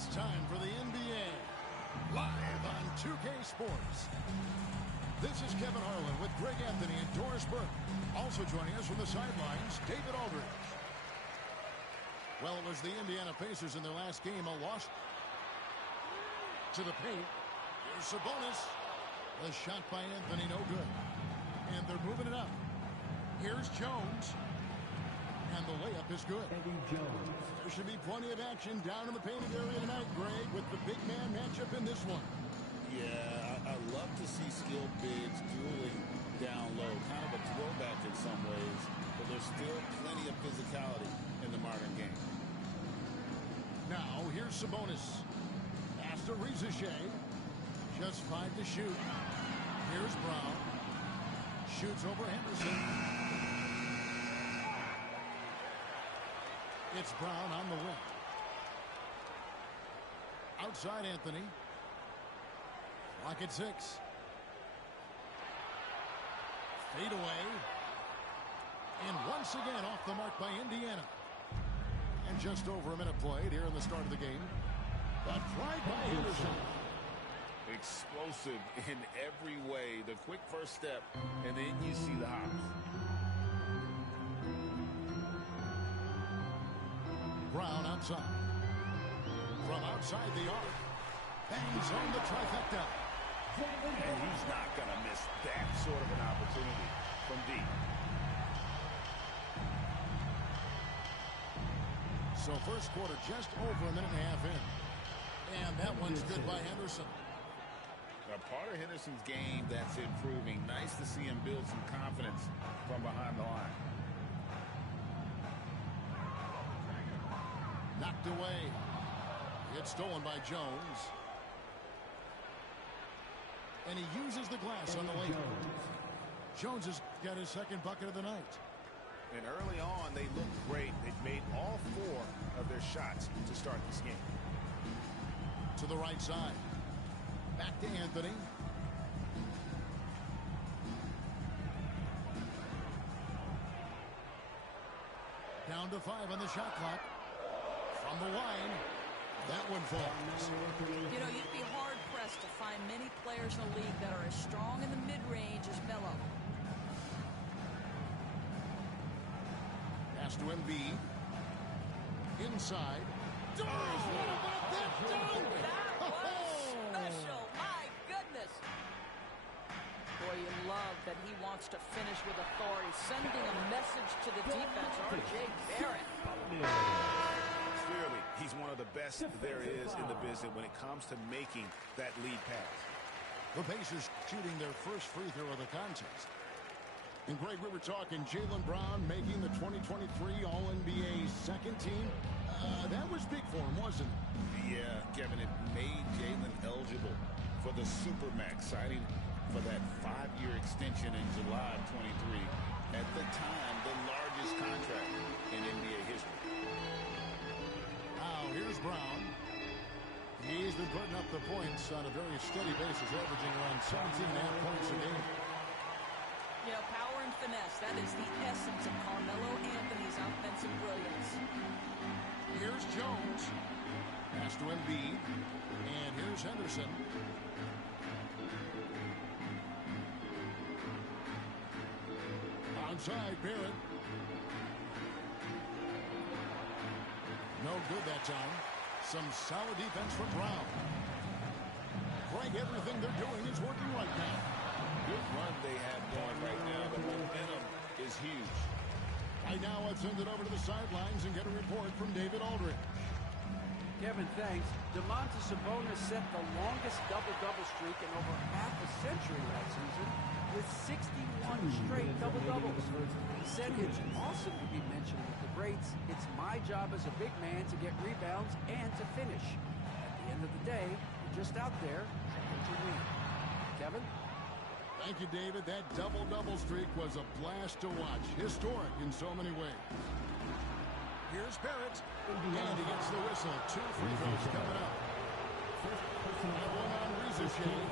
It's time for the NBA, live on 2K Sports. This is Kevin Harlan with Greg Anthony and Doris Burke. Also joining us from the sidelines, David Aldridge. Well, it was the Indiana Pacers in their last game, a loss to the paint. Here's Sabonis. The shot by Anthony, no good. And they're moving it up. Here's Jones. And the layup is good. There should be plenty of action down in the painted area tonight, Greg, with the big man matchup in this one. Yeah, I love to see skilled bigs dueling down low. Kind of a throwback in some ways, but there's still plenty of physicality in the modern game. Now, here's Sabonis. Pass to Rizachet. Just 5 to shoot. Here's Brown. Shoots over Henderson. It's Brown on the wing. Outside Anthony. Clock at 6. Fade away. And once again off the mark by Indiana. And just over a minute played here in the start of the game. But tried by Henderson. Explosive in every way. The quick first step, and then you see the hops. Brown outside. From outside the arc. Bangs on the trifecta. And he's not going to miss that sort of an opportunity from deep. So first quarter just over a minute and a half in. And that one's good by Henderson. A part of Henderson's game that's improving. Nice to see him build some confidence from behind the line. Knocked away. It's stolen by Jones. And he uses the glass on the lane. Jones has got his second bucket of the night. And early on, they looked great. They've made all 4 of their shots to start this game. To the right side. Back to Anthony. Down to 5 on the shot clock. From the line. That one falls. You know, you'd be hard-pressed to find many players in the league that are as strong in the mid-range as Melo. Pass to Embiid. Inside. Doris, what about that dunk? That was special. My goodness. Boy, you love that he wants to finish with authority, sending a message to the defense. R.J. Barrett. Clearly, he's one of the best there is in the business when it comes to making that lead pass. The Pacers shooting their first free throw of the contest. And Greg, we were talking Jaylen Brown making the 2023 All-NBA second team. That was big for him, wasn't it? Yeah, Kevin, it made Jaylen eligible for the Supermax, signing for that 5-year extension in July of 23. At the time, the largest contract in NBA history. Now, here's Brown. He's been putting up the points on a very steady basis, averaging around 17.5 points a game. You know, power and finesse, that is the essence of Carmelo Anthony's offensive brilliance. Here's Jones. Pass to Embiid. And here's Henderson. Onside, Barrett. No good that time. Some solid defense from Brown. Greg, everything they're doing is working right now. Good run they have going right now. The momentum is huge. Right now, let's send it over to the sidelines and get a report from David Aldridge. Kevin, thanks. Domantas Sabonis set the longest double-double streak in over half a century last season with 61 straight double-doubles. He said it's awesome to be mentioned with the greats. It's my job as a big man to get rebounds and to finish. At the end of the day, you're just out there trying to win. Kevin? Thank you, David. That double-double streak was a blast to watch. Historic in so many ways. Here's Barrett. And he gets the whistle. 2 free throws coming up. And one on Rizachet.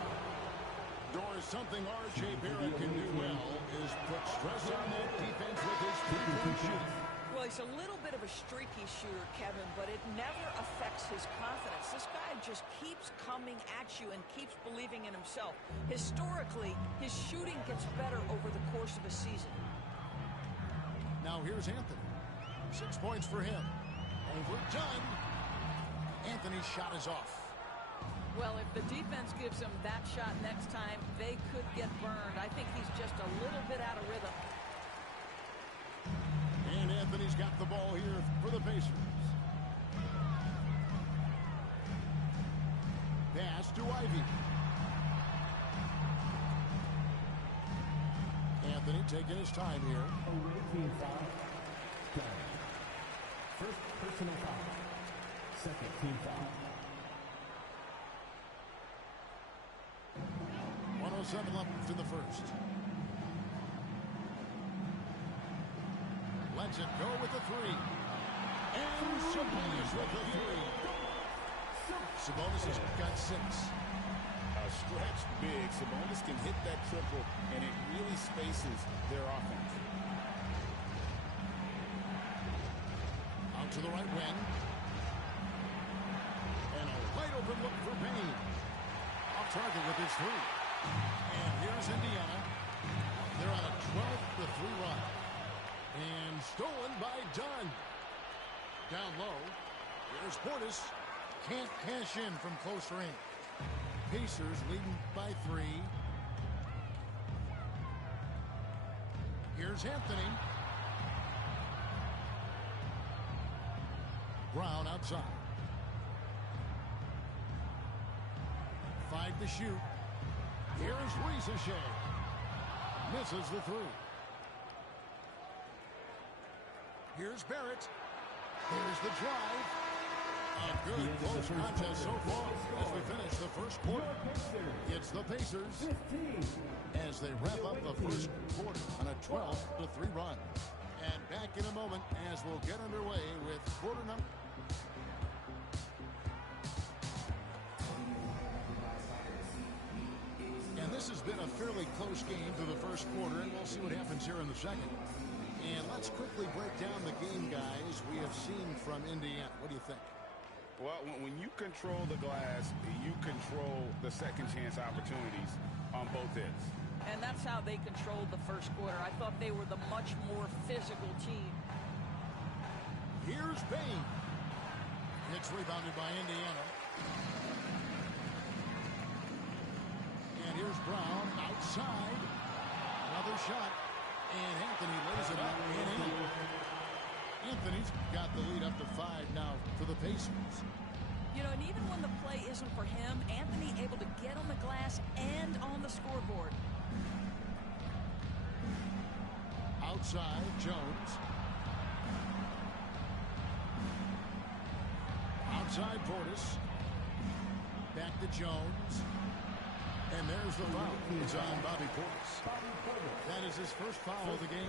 Doris, something R.J. Barrett can do well is put stress on that defense with his three-point shooting. Well, he's a little bit of a streaky shooter, Kevin, but it never affects his confidence. This guy just keeps coming at you and keeps believing in himself. Historically, his shooting gets better over the course of a season. Now here's Anthony. 6 points for him. Overdone. Anthony's shot is off. Well, if the defense gives him that shot next time, they could get burned. I think he's just a little bit out of rhythm. And Anthony's got the ball here for the Pacers. Pass to Ivy. Anthony taking his time here. First personal foul. Second team foul. 107 left in the first. Lets it go with the three. And Sabonis with the three. Sabonis has got 6. A stretch big. Sabonis can hit that triple, and it really spaces their offense. Out to the right wing. And a wide open look for Payne. Off target with his 3. And here's Indiana. They're on a 12-3 run. And stolen by Dunn. Down low. Here's Portis. Can't cash in from close range. Pacers leading by 3. Here's Anthony. Brown outside. 5 to shoot. Here's Risacher. Misses the 3. Here's Barrett. Here's the drive. A good close contest so far as we finish the first quarter. It's the Pacers as they wrap up the first quarter on a 12-3 run. And back in a moment as we'll get underway with quarter number. And this has been a fairly close game through the first quarter, and we'll see what happens here in the second. And let's quickly break down the game, guys, we have seen from Indiana. What do you think? Well, when you control the glass, you control the second chance opportunities on both ends. And that's how they controlled the first quarter. I thought they were the much more physical team. Here's Payne. It's rebounded by Indiana. And here's Brown outside. Another shot. And Anthony lays it up and in. Anthony's got the lead up to 5 now for the Pacers. You know, and even when the play isn't for him, Anthony able to get on the glass and on the scoreboard. Outside, Jones. Outside, Portis. Back to Jones. And there's the foul. It's on Bobby Portis. That is his first foul of the game.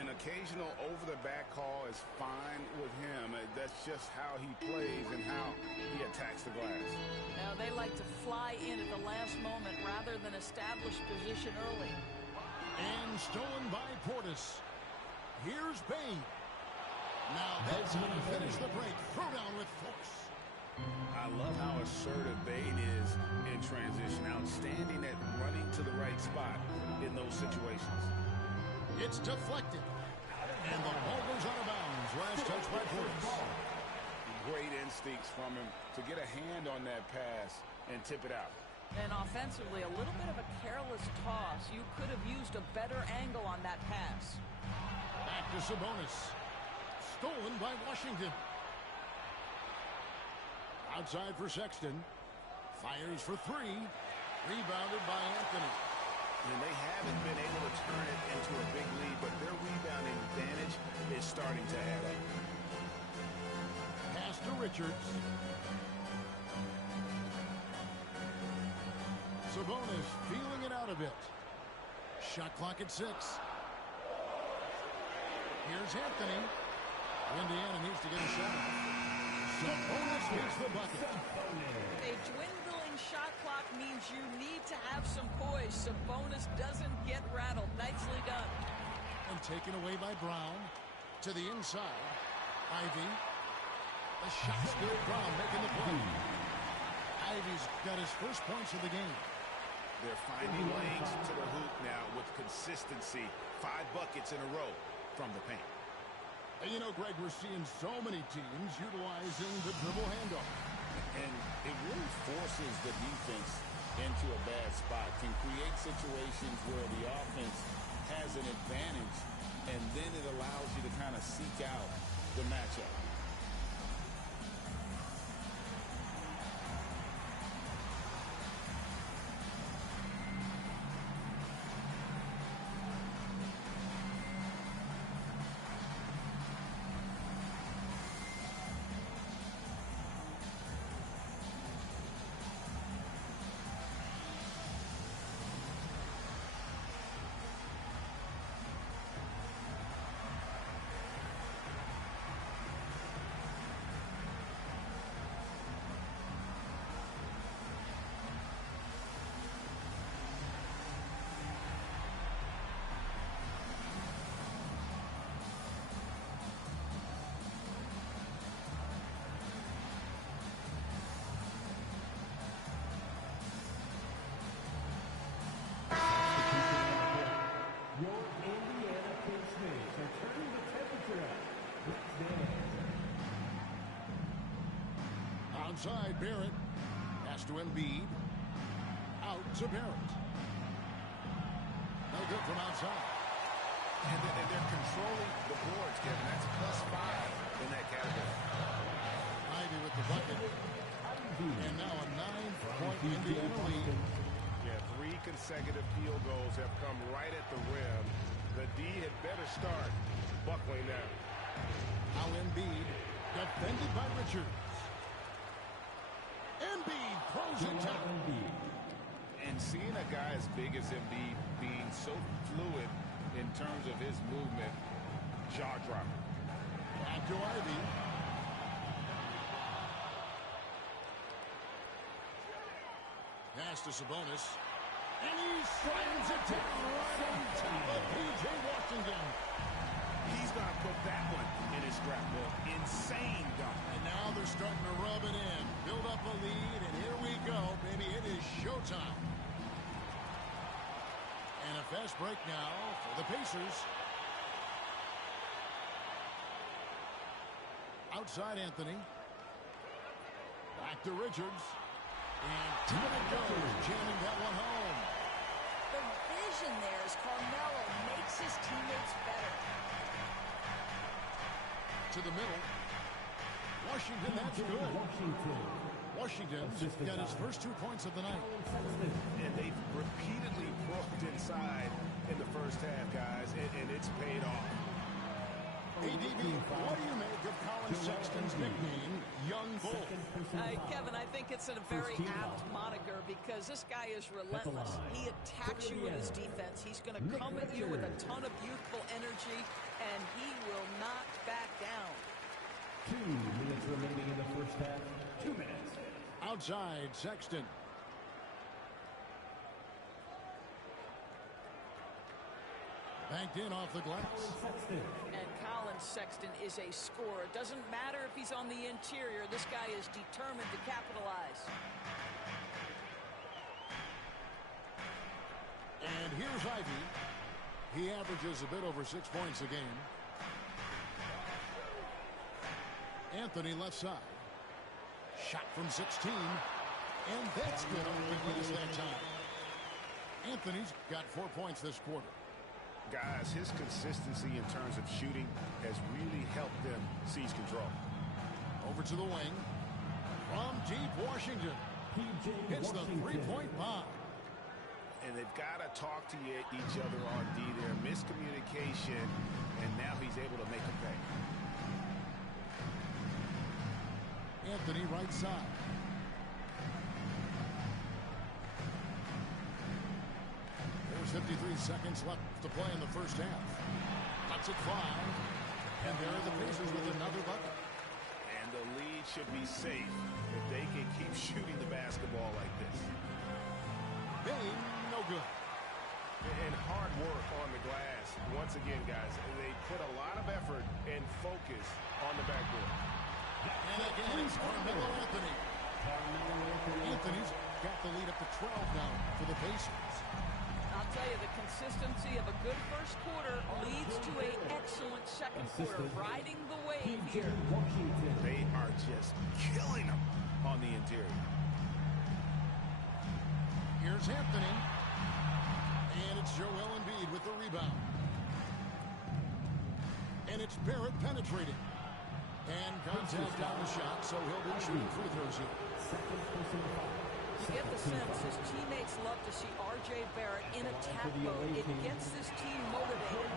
An occasional over-the-back call is fine with him. That's just how he plays and how he attacks the glass. Now, they like to fly in at the last moment rather than establish position early. And stolen by Portis. Here's Payne. Now that's going to finish the break. Throw down with force. I love how assertive Bane is in transition. Outstanding at running to the right spot in those situations. It's deflected. And the ball goes out of bounds. Last touch by Portis. Great instincts from him to get a hand on that pass and tip it out. And offensively, a little bit of a careless toss. You could have used a better angle on that pass. Back to Sabonis. Stolen by Washington. Outside for Sexton. Fires for 3. Rebounded by Anthony. And they haven't been able to turn it into a big lead, but their rebounding advantage is starting to add up. Pass to Richards. Sabonis feeling it out a bit. Shot clock at 6. Here's Anthony. Indiana needs to get a shot off. Sabonis gets the bucket. A dwindling shot clock means you need to have some poise. Sabonis doesn't get rattled. Nicely done. And taken away by Brown. To the inside. Ivy. The shot's good. Brown making the play. Ivy's got his first points of the game. They're finding lanes to the hoop now with consistency. 5 buckets in a row from the paint. And you know, Greg, we're seeing so many teams utilizing the dribble handoff. And it really forces the defense into a bad spot. Can create situations where the offense has an advantage, and then it allows you to kind of seek out the matchup. Outside, Barrett. Pass to Embiid. Out to Barrett. No good from outside. And they're controlling the boards, Kevin. That's +5 in that category. Ivy with the bucket. And now a 9-point Indiana lead. Yeah, 3 consecutive field goals have come right at the rim. The D had better start buckling now. Now Embiid, defended by Richards. Embiid throws it down. And seeing a guy as big as Embiid being so fluid in terms of his movement, jaw-dropping. Back to Ivy. Pass to Sabonis. And he slams it down right on top of P.J. Washington. He's going to put that one in his scrapbook. Insane dunk. And now they're starting to rub it in. Build up a lead, and here we go, baby. It is showtime. And a fast break now for the Pacers. Outside Anthony. Back to Richards. And down it goes, jamming that one home. The vision there as Carmelo makes his teammates better. To the middle. Washington, that's good. Washington's got his first 2 points of the night. And they've repeatedly broke inside in the first half, guys, and it's paid off. ADB, what do you make of Colin Sexton's nickname, Young Bull? Kevin, I think it's a very apt moniker because this guy is relentless. He attacks you with his defense. He's going to come at you with a ton of youthful energy, and he will not back down. 2 minutes remaining in the first half. 2 minutes. Outside, Sexton. Banked in off the glass. And Colin Sexton is a scorer. It doesn't matter if he's on the interior. This guy is determined to capitalize. And here's Ivy. He averages a bit over 6 points a game. Anthony left side. Shot from 16. And that's good on the glass that time. Anthony's got 4 points this quarter. Guys, his consistency in terms of shooting has really helped them seize control. Over to the wing. From deep, Washington. Hits the three-point bomb. And they've got to talk to each other on D there. Miscommunication, and now he's able to make a pay. Anthony right side. There's 53 seconds left to play in the first half. Cuts it 5. And there are the Pacers with another bucket. And the lead should be safe if they can keep shooting the basketball like this. Bang, no good. And hard work on the glass once again, guys, they put a lot of effort and focus on the backboard. And again, it's Carmelo Anthony. Anthony's got the lead up to 12 now for the Pacers. I'll tell you, the consistency of a good first quarter leads to an excellent second quarter, riding the wave here. They are just killing them on the interior. Here's Anthony. And it's Joel Embiid with the rebound. And it's Barrett penetrating. And contact on the shot, so he'll be shooting free throws here. You get the sense his teammates love to see R.J. Barrett in attack mode. It gets this team motivated.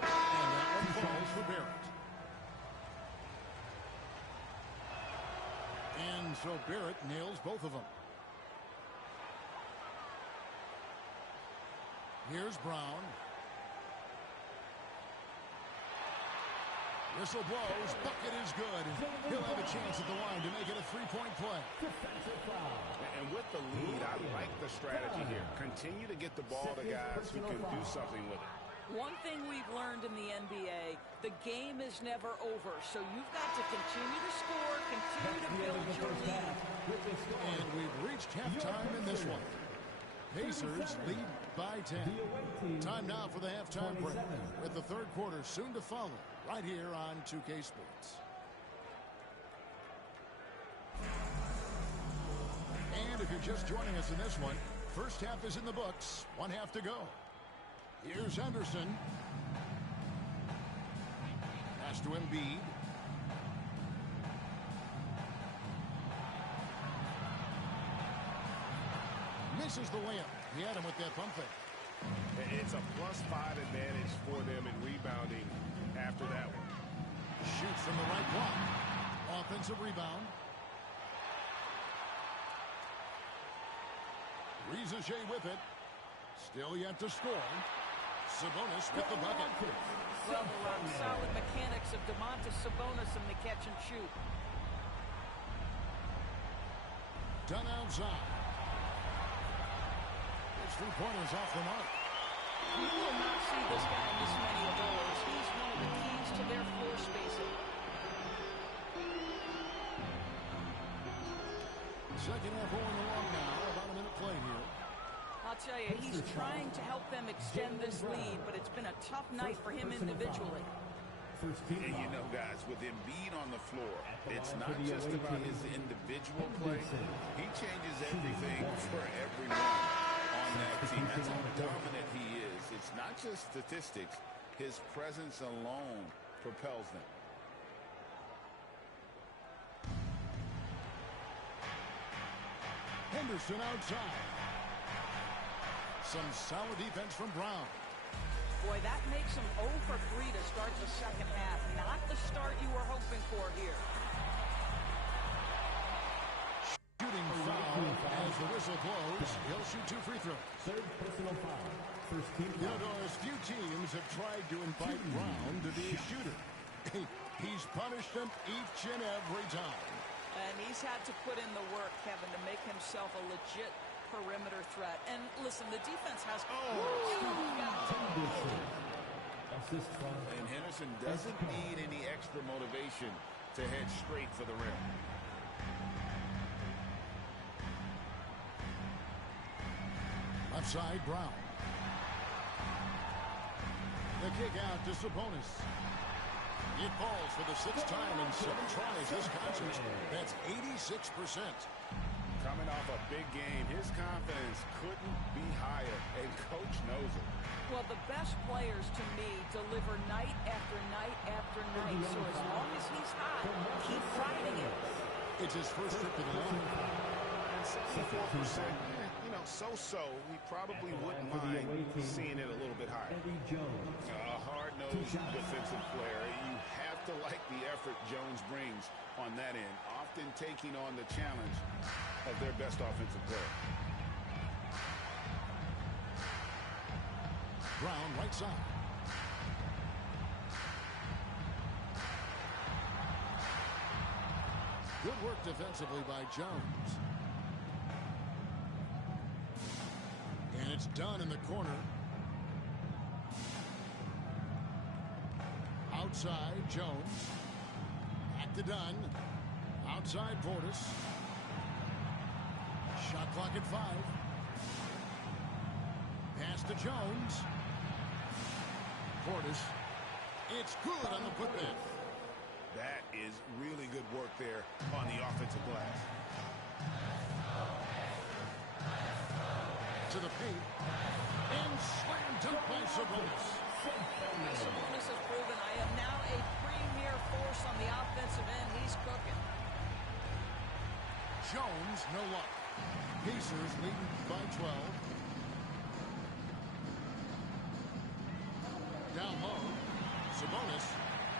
And that one falls for Barrett. And so Barrett nails both of them. Here's Brown. Whistle blows. Bucket is good. He'll have a chance at the line to make it a three-point play. And with the lead, I like the strategy here. Continue to get the ball to guys who can do something with it. One thing we've learned in the NBA, the game is never over. So you've got to continue to score, continue to build your lead. And we've reached halftime in this one. Pacers lead by 10. Time now for the halftime break, with the third quarter soon to follow, right here on 2K Sports. And if you're just joining us in this one, first half is in the books, one half to go. Here's Henderson. Pass to Embiid. Misses the layup. He had him with that pump fake. It's a +5 advantage for them in rebounding after that one. Shoots from the right block. Offensive rebound. Riza with it. Still yet to score. Sabonis with the bucket. Well, the rock-solid mechanics of Domantas Sabonis in the catch and shoot. Done outside. His three-pointers off the mark. You will not see this guy miss many of those. He's one of the keys to their floor spacing. Second half rolling along now. About a minute play here. I'll tell you, he's trying to help them extend this lead, but it's been a tough night for him individually. And you know, guys, with Embiid on the floor, it's not just about his individual play. He changes everything for everyone on that team. That's how dominant he is. It's not just statistics. His presence alone propels them. Henderson outside. Some solid defense from Brown. Boy, that makes him 0 for 3 to start the second half. Not the start you were hoping for here. Shooting foul as the whistle blows. He'll shoot 2 free throws. Third personal foul. First team. You know, Doris, few teams have tried to invite Brown to be a shooter. He's punished them each and every time. And he's had to put in the work, Kevin, to make himself a legit perimeter threat. And listen, the defense has... Assist from. And Henderson doesn't need any extra motivation to head straight for the rim. Left side, Brown. The kick out to Sabonis. It falls for the 6th time in 7 tries this contest. That's 86%. Coming off a big game, his confidence couldn't be higher, and Coach knows it. Well, the best players, to me, deliver night after night after night. So as long as he's hot, keep fighting it. It's his first trip to the line. And 74%, you know, so-so. We probably wouldn't mind seeing it a little bit higher. Eddie Jones. A hard-nosed defensive player. You have to like the effort Jones brings on that end, often taking on the challenge of their best offensive player. Brown, right side. Good work defensively by Jones. And it's done in the corner. Outside, Jones. Back to Dunn. Outside, Portis. Shot clock at 5. Pass to Jones. Portis. It's good on the putback. That is really good work there on the offensive glass. To the paint. And slam dunk by Sabonis. Sabonis has proven I am now a premier force on the offensive end. He's cooking. Jones, no luck. Pacers leading by 12. Down low. Sabonis.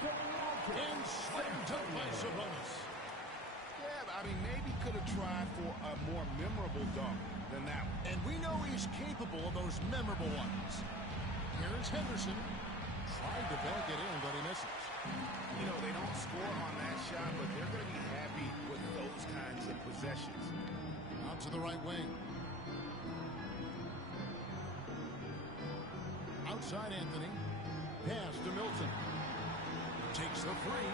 And slam dunk by Sabonis. Yeah, I mean, maybe could have tried for a more memorable dunk than that one. And we know he's capable of those memorable ones. Here's Henderson. Tried to bank it in, but he misses. You know, they don't score on that shot, but they're going to be happy with those kinds of possessions. Out to the right wing. Outside Anthony. Pass to Milton. Takes the three.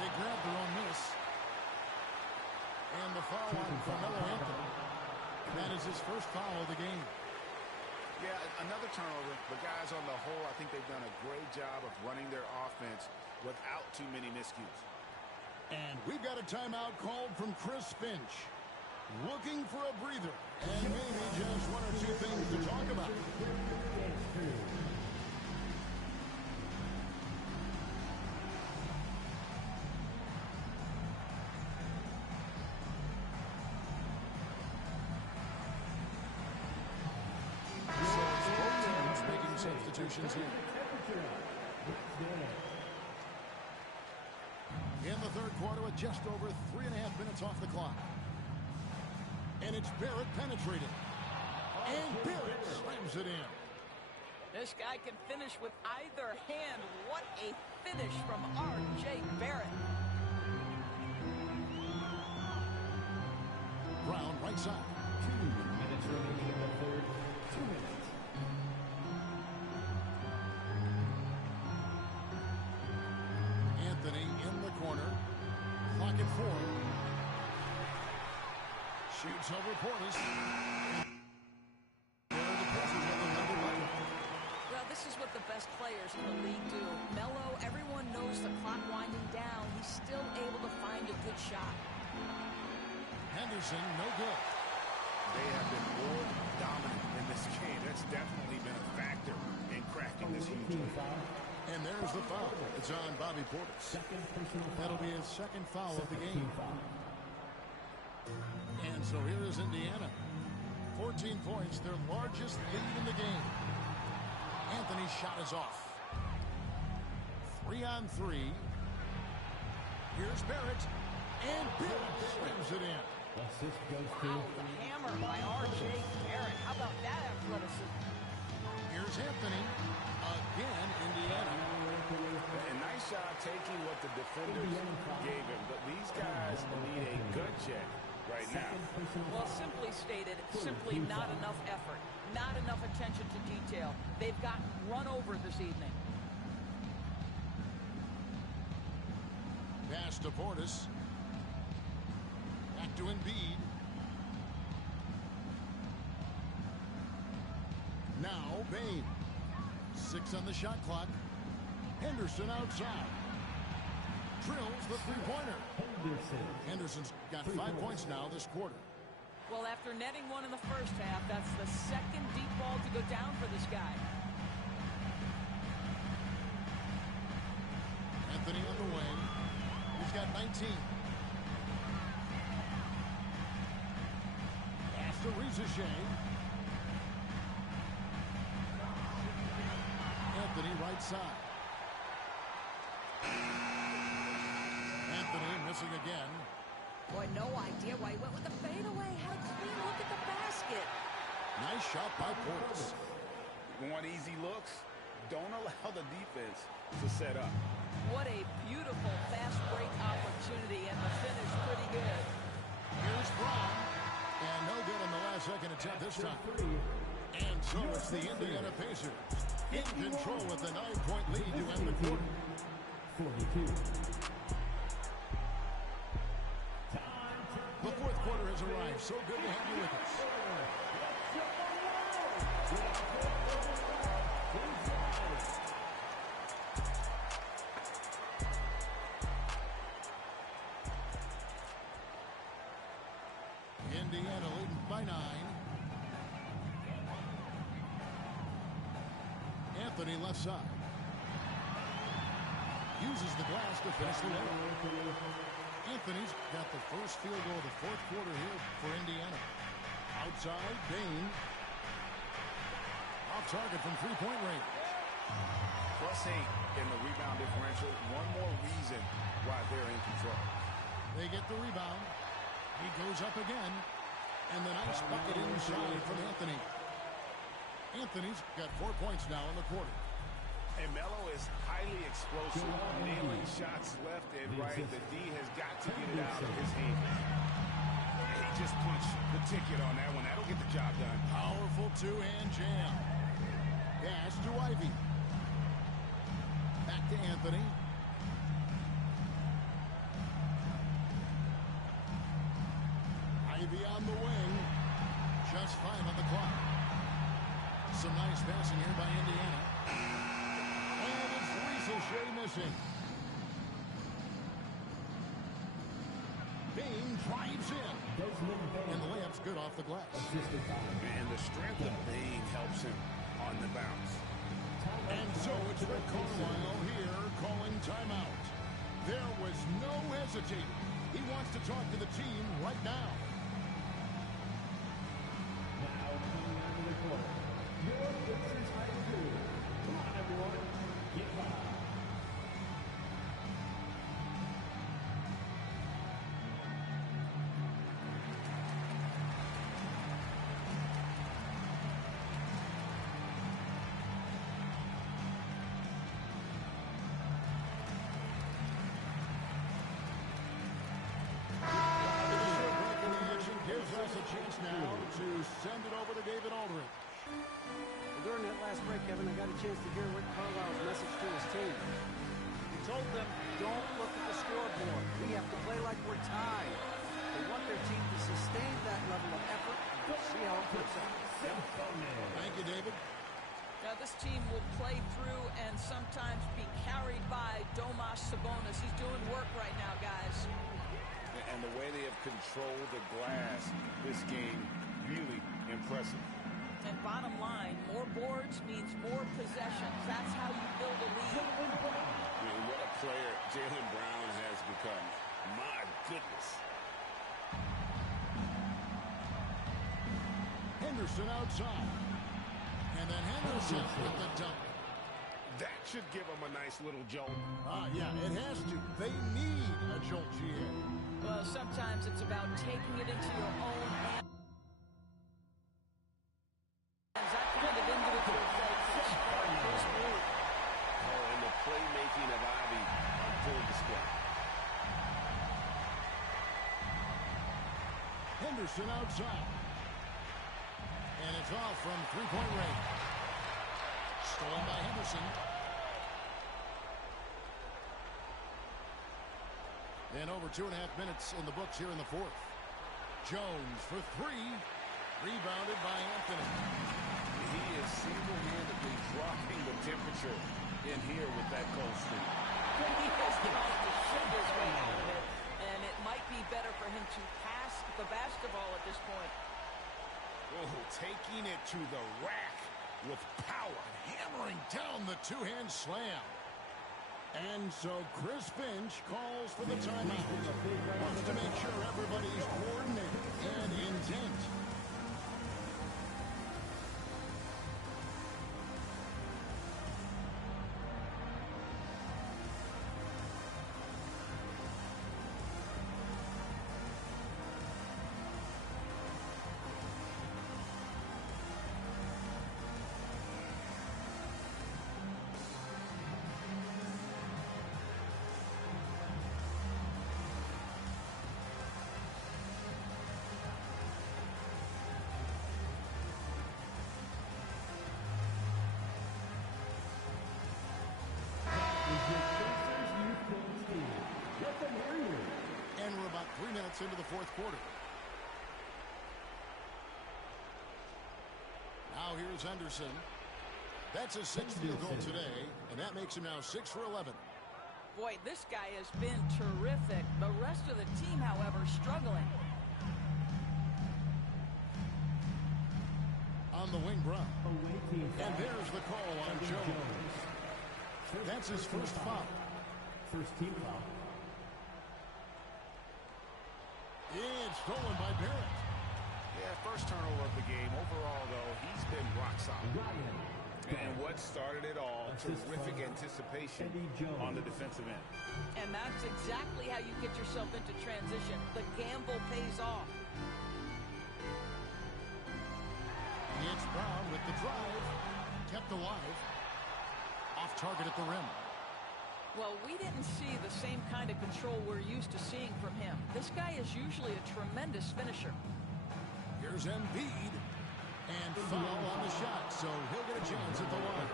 They grab their own miss. And the foul on Carmelo Anthony. That is his first foul of the game. Yeah, another turnover, but guys, on the whole, I think they've done a great job of running their offense without too many miscues. And we've got a timeout called from Chris Finch. Looking for a breather. And maybe just one or two things to talk about. Substitutions here. In the third quarter with just over 3.5 minutes off the clock. And it's Barrett penetrating. And Barrett slams it in. This guy can finish with either hand. What a finish from R.J. Barrett. Brown right side. 2 minutes remaining in the third. 2 minutes. Anthony in the corner. Clock at 4. Shoots over Portis. Well, this is what the best players in the league do. Melo, everyone knows the clock winding down. He's still able to find a good shot. Henderson, no good. They have been more dominant in this game. That's definitely been a factor in cracking this huge lead. And there's the foul. It's on Bobby Portis. That'll be his second foul of the game. And so here is Indiana. 14 points, their largest lead in the game. Anthony's shot is off. 3-on-3. Here's Barrett. And Barrett slams it in. Assist goes to Wow, the hammer by R.J. Barrett. How about that athleticism? Here's Anthony. Again, Indiana. And nice job taking what the defenders gave him. But these guys need a gut check right now. Well, simply stated, simply not enough effort. Not enough attention to detail. They've gotten run over this evening. Pass to Portis. Back to Embiid. Now Bane. 6 on the shot clock. Henderson outside. Drills the three-pointer. Henderson's got 5 points now this quarter. Well, after netting one in the first half, that's the second deep ball to go down for this guy. Anthony on the wing. He's got 19. Pass to Rizachet. Anthony right side. Anthony missing again. Boy, no idea why he went with the fadeaway. Had a clean look at the basket. Nice shot by Portis. Want easy looks? Don't allow the defense to set up. What a beautiful fast break opportunity, and the finish pretty good. Here's Brown. And no good on the last second attempt this time. And so it's the Indiana Pacers in control with a 9-point lead to end the quarter. 42. The fourth quarter has arrived. So good to have you with us. Indiana leading by 9. Anthony left side. Uses the glass to finish the layup. Anthony's got the first field goal of the fourth quarter here for Indiana. Outside, Bane. Off target from three-point range. +8 in the rebound differential. One more reason why they're in control. They get the rebound. He goes up again. And the nice bucket inside from Anthony. Anthony's got 4 points now in the quarter. And Melo is highly explosive, nailing shots left and right. The D has got to get it out of his hands. He just punched the ticket on that one. That'll get the job done. Powerful two-hand jam. Pass to Ivy. Back to Anthony. Ivy on the wing. Just 5 on the clock. Some nice passing here by Indiana. And it's Lisa Shea missing. Bane drives in. And the layup's good off the glass. And the strength of Bane helps him on the bounce. And so it's Rick Carlisle here calling timeout. There was no hesitating. He wants to talk to the team right now. Now coming out of the quarter. Your Pictures High School. Come on, everyone. Get live. Chance now to send it over to David Aldridge. During that last break, Kevin, I got a chance to hear Rick Carlisle's message to his team. He told them, don't look at the scoreboard. We have to play like we're tied. They want their team to sustain that level of effort. We'll see how it works out. Thank you, David. Now, this team will play through and sometimes be carried by Domas Sabonis. He's doing work right now, guys. And the way they have controlled the glass this game, really impressive. And bottom line, more boards means more possessions. That's how you build a lead. I mean, what a player Jaylen Brown has become. My goodness. Henderson outside. And then Henderson with the dunk. That should give them a nice little jolt. Yeah, it has to. They need a jolt, GA. Well, sometimes it's about taking it into your own hands. That kind of individual play can spark this move. Oh, and the playmaking of Ivy on full display. Henderson outside. And it's off from three-point range. Stolen by Henderson. And over 2.5 minutes in the books here in the fourth. Jones for 3. Rebounded by Anthony. He is single-handedly dropping the temperature in here with that cold streak. He has tried to shoot his way out of it, and it might be better for him to pass the basketball at this point. Oh, taking it to the rack with power. Hammering down the two-hand slam. And so Chris Finch calls for the timeout. Wants to make sure everybody's coordinated and intent. minutes into the fourth quarter. Now here's Henderson. That's his sixth field goal today, and that makes him now 6 for 11. Boy, this guy has been terrific. The rest of the team, however, struggling. On the wing run. And there's the call on Jones. That's his first foul. First team foul. It's stolen by Barrett. Yeah, first turnover of the game. Overall, though, he's been rock solid. And what started it all, terrific anticipation on the defensive end. And that's exactly how you get yourself into transition. The gamble pays off. It's Brown with the drive. Kept alive. Off target at the rim. Well, we didn't see the same kind of control we're used to seeing from him. This guy is usually a tremendous finisher. Here's Embiid. And foul on the shot, so he'll get a chance at the line.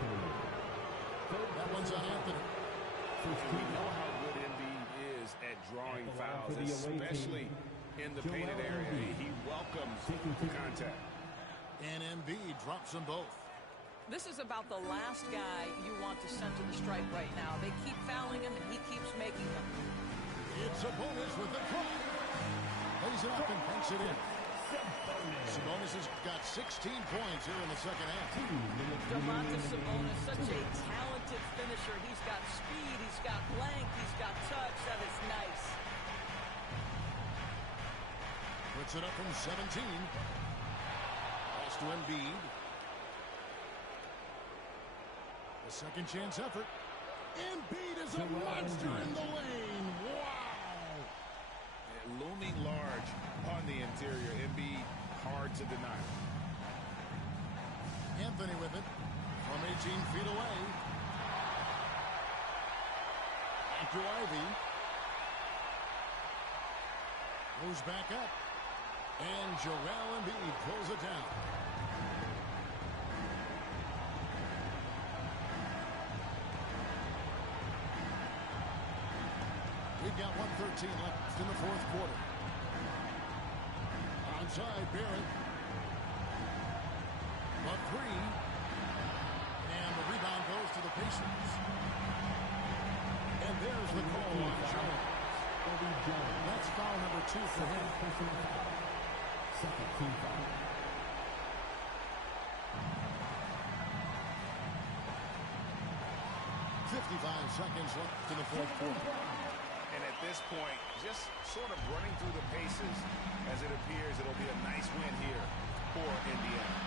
That one's on Anthony. We know how good Embiid is at drawing fouls, especially in the painted area. He welcomes the contact. And Embiid drops them both. This is about the last guy you want to send to the stripe right now. They keep fouling him, and he keeps making them. It's a bonus with the try. Lays it up and banks it in. Sabonis has got 16 points here in the second half. Domantas Sabonis, such a talented finisher. He's got speed, he's got length, he's got touch. That is nice. Puts it up from 17. Pass to Embiid. A second chance effort. Embiid is a monster in the lane. Wow! Looming large on the interior. Embiid, hard to deny. Anthony with it from 18 feet away. Back to Ivy. Goes back up. And Joel Embiid pulls it down. We've got 1:13 left in the fourth quarter. Onside, Barrett. A three. And the rebound goes to the Pacers. And there's the call on Jones. That's foul number 2 for him. Second team foul. 55 seconds left in the fourth quarter. And at this point, just sort of running through the paces, as it appears it'll be a nice win here for Indiana.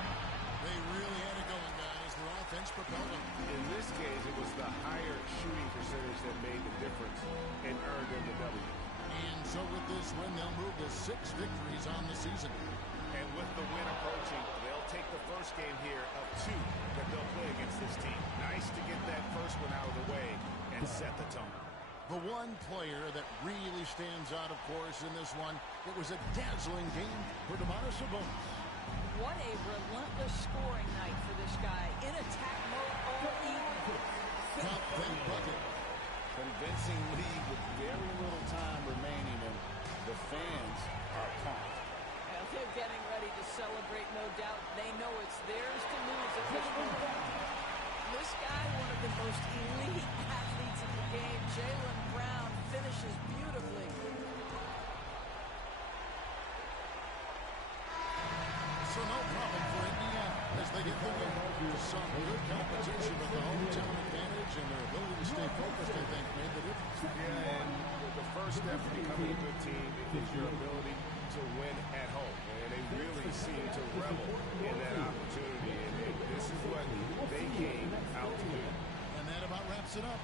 They really had it going, guys. Their offense propelled them. In this case, it was the higher shooting percentage that made the difference and earned them the W. And so with this win, they'll move to 6 victories on the season. And with the win approaching, they'll take the first game here of 2 that they'll play against this team. Nice to get that first one out of the way and set the tone. The one player that really stands out, of course, in this one, it was a dazzling game for Domantas Sabonis. What a relentless scoring night for this guy. In attack mode all evening. Top 10 bucket. Convincing lead with very little time remaining, and the fans are pumped. And they're getting ready to celebrate, no doubt. They know it's theirs to lose at this point. This guy, one of the most elite athletes in the game, Jaylen Brown, finishes beautifully. So no problem for Indiana as they get the win. Some good competition, but the hometown advantage and their ability to stay focused, I think, made the difference. Yeah, and the first step to becoming a good team is your ability to win at home. And they really seem to revel in that opportunity. And this is what they came out to do. And that about wraps it up.